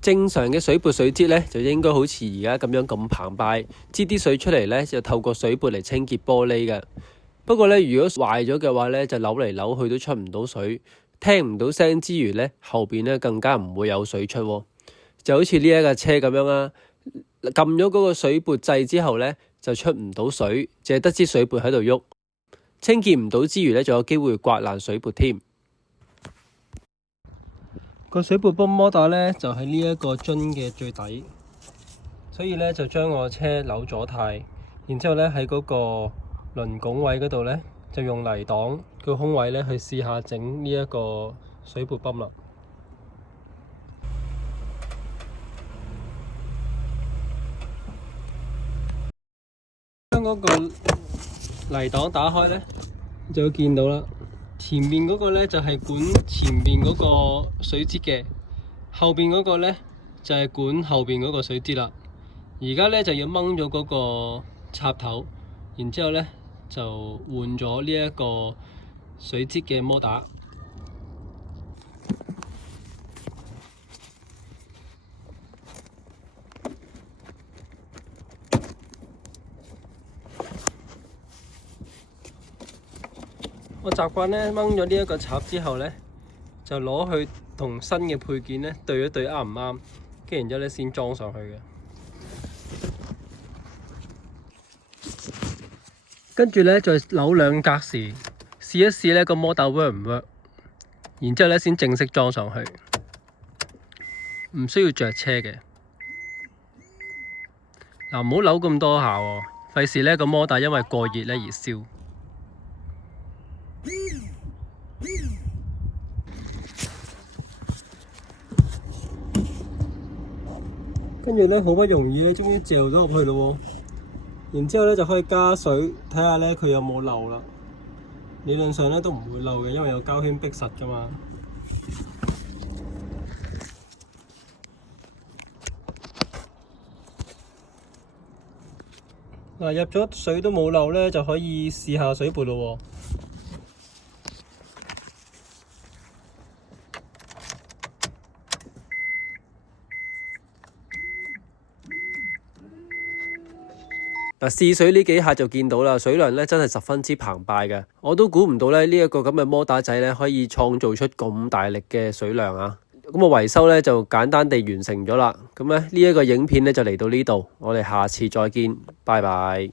正常嘅水缽水擠咧，就應該好似而家咁樣咁澎湃，擠啲水出嚟咧，就透過水缽嚟清潔玻璃嘅。不過咧，如果壞咗嘅話咧，就扭嚟扭去都出唔到水，聽唔到聲之餘咧，後邊咧更加唔會有水出喎。就好似呢一架車咁樣啦，撳咗嗰個水缽掣之後咧，就出唔到水，淨係得支水缽喺度喐，清潔唔到之餘咧，仲有機會刮爛水缽添。個水缽泵摩打咧就喺呢一個樽嘅最底，所以咧就將我車扭咗軚，然之後咧喺嗰個輪拱位嗰度咧就用泥擋個空位咧去試下整呢一個水缽泵啦。將嗰個泥擋打開咧，就會見到啦。前面嗰個咧就係管前面嗰個水擠嘅，後邊嗰個咧就係管後邊嗰個水擠啦。而家咧就要掹咗嗰個插頭，然之後咧就換咗呢一個水擠嘅摩打。我習慣咧掹咗呢一個插之後咧，就攞去同新嘅配件咧對一對啱唔啱，跟住然之後咧先裝上去嘅。跟住咧再扭兩格時，試一試咧個摩打 work 唔 work，然之後咧先正式裝上去，唔需要着車嘅。嗱，唔好扭咁多下喎，費事咧個摩打因為過熱咧而燒。跟住咧好不容易咧，終於掉咗入去咯喎。然之後咧就可以加水，睇下咧佢有冇漏啦。理論上咧都唔會漏嘅，因為有膠圈逼實噶嘛。嗱，入咗水都冇漏咧，就可以試下水缽咯喎。嗱，試水呢幾下就見到啦，水量咧真係十分之澎湃嘅，我都估唔到咧呢一個咁嘅摩打仔咧可以創造出咁大力嘅水量啊！咁我維修咧就簡單地完成咗啦。咁咧呢一個影片咧就嚟到呢度，我哋下次再見，拜拜。